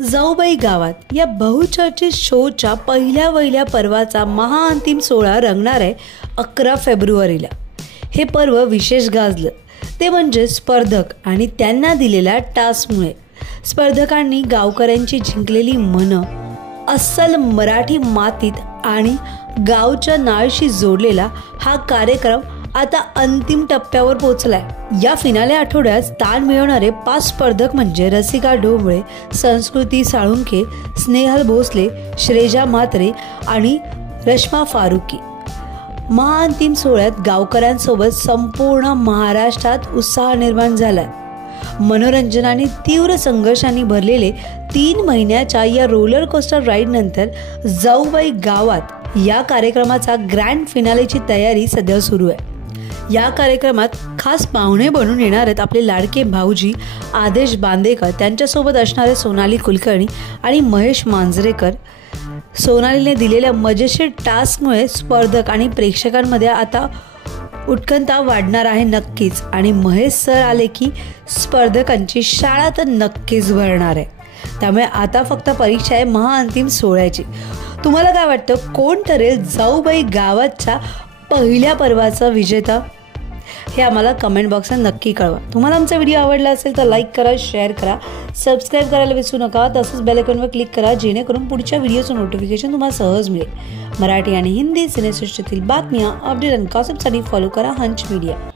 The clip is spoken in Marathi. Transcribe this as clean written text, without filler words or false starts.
जाऊबाई गावात या बहुचर्चित शोच्या पहिल्या पर्वाचा महाअंतिम सोहळा रंगणार आहे 11 फेब्रुवारीला। हे पर्व विशेष गाजलं ते म्हणजे स्पर्धक आणि त्यांना दिलेल्या टास्कमुळे। स्पर्धकांनी गावकऱ्यांची जिंकलेली मनं, अस्सल मराठी मातीत आणि गावच्या नाळशी जोडलेला हा कार्यक्रम आता अंतिम टप्प्यावर पोहोचलाय। या फिनाले आठवड्यात स्थान मिळवणारे 5 स्पर्धक म्हणजे रसिका ढोबळे, संस्कृती साळुंखे, स्नेहल भोसले, श्रेजा म्हात्रे आणि रश्मा फारुकी। महाअंतिम सोहळ्यात गावकऱ्यांसोबत संपूर्ण महाराष्ट्रात उत्साह निर्माण झालाय। मनोरंजन आणि तीव्र संघर्षांनी भरलेले 3 महिन्याच्या या रोलर कोस्टर राईड नंतर जाऊबाई गावात या कार्यक्रमाचा ग्रँड फिनालेची तयारी सध्या सुरू आहे। या कार्यक्रमात खास पाहुणे बनून येणार आहेत आपले लाडके भाऊजी आदेश बांदेकर, त्यांच्यासोबत असणारे सोनाली कुलकर्णी आणि महेश मांजरेकर। सोनालीने दिलेल्या मजेशीर टास्कमुळे स्पर्धक आणि प्रेक्षकांमध्ये आता उत्कंठा वाढणार आहे नक्कीच। आणि महेश सर आले की स्पर्धकांची शाळा तर नक्कीच भरणार आहे। त्यामुळे आता फक्त परीक्षा आहे महाअंतिम सोहळ्याची। तुम्हाला काय वाटतं, कोण ठरेल जाऊबाई गावाच्या पहिल्या पर्वाचा विजेता? हे आम्हाला कमेंट बॉक्सला नक्की कळवा। तुम्हाला आमचा व्हिडिओ आवडला असेल तर लाईक करा, शेअर करा, सबस्क्राईब करायला विसरू नका। तसंच बेल आयकॉनवर क्लिक करा जेणेकरून पुढच्या व्हिडिओचं नोटिफिकेशन तुम्हाला सहज मिळेल। मराठी आणि हिंदी सिनेसृष्टीतील बातम्या, अपडेट आणि गॉसिपसाठी फॉलो करा हंच मीडिया।